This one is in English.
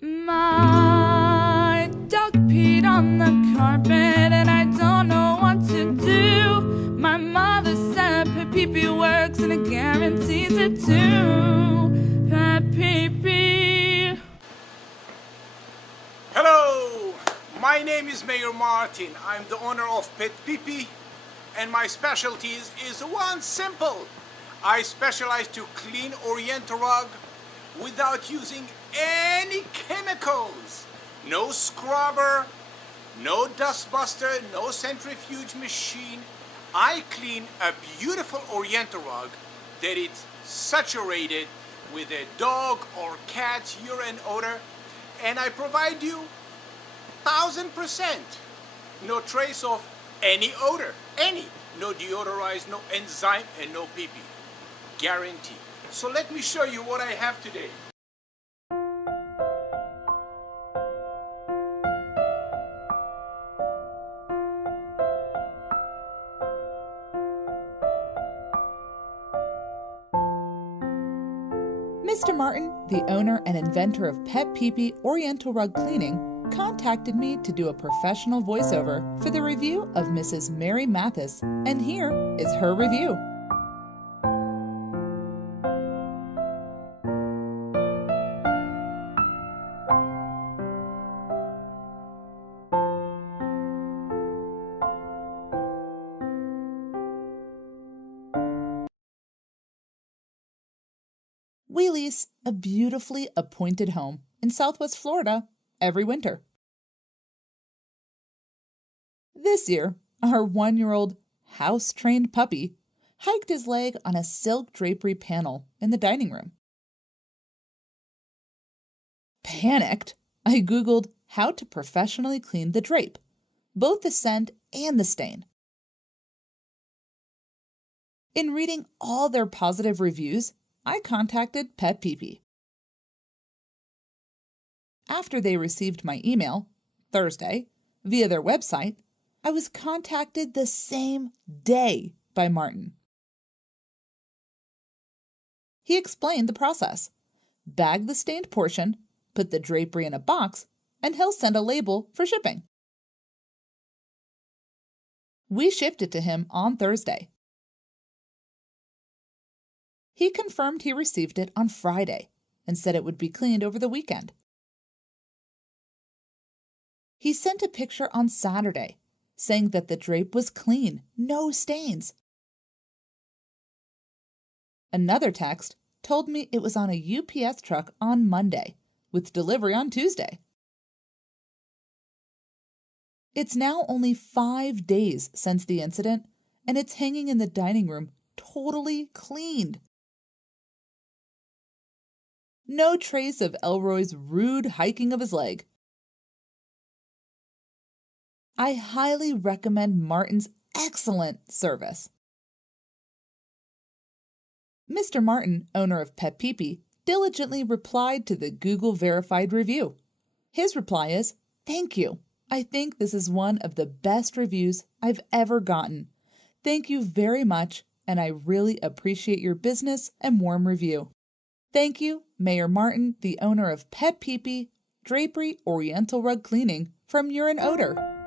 My dog peed on the carpet and I don't know what to do. My mother said PetPeePee works and it guarantees it too. PetPeePee. Hello, my name is Meir Martin. I'm the owner of PetPeePee, and my specialties is one simple. I specialize to clean Oriental rug without using any chemicals. No scrubber, no dust buster, no centrifuge machine. I clean a beautiful Oriental rug that is saturated with a dog or cat's urine odor, and I provide you 1000%. No trace of any odor, any. No deodorized, no enzyme, and no pee-pee. Guarantee. So let me show you what I have today. Mr. Martin, the owner and inventor of PetPeePee Oriental Rug Cleaning, contacted me to do a professional voiceover for the review of Mrs. Mary Mathis, and here is her review. We lease a beautifully appointed home in Southwest Florida every winter. This year, our 1-year-old house-trained puppy hiked his leg on a silk drapery panel in the dining room. Panicked, I Googled how to professionally clean the drape, both the scent and the stain. In reading all their positive reviews, I contacted PetPeePee. After they received my email, Thursday, via their website, I was contacted the same day by Martin. He explained the process. Bag the stained portion, put the drapery in a box, and he'll send a label for shipping. We shipped it to him on Thursday. He confirmed he received it on Friday and said it would be cleaned over the weekend. He sent a picture on Saturday saying that the drape was clean, no stains. Another text told me it was on a UPS truck on Monday with delivery on Tuesday. It's now only 5 days since the incident, and it's hanging in the dining room totally cleaned. No trace of Elroy's rude hiking of his leg. I highly recommend Martin's excellent service. Mr. Martin, owner of PetPeePee, diligently replied to the Google-verified review. His reply is, "Thank you. I think this is one of the best reviews I've ever gotten. Thank you very much, and I really appreciate your business and warm review. Thank you, Meir Martin, the owner of PetPeePee Drapery Oriental Rug Cleaning from Urine Odor."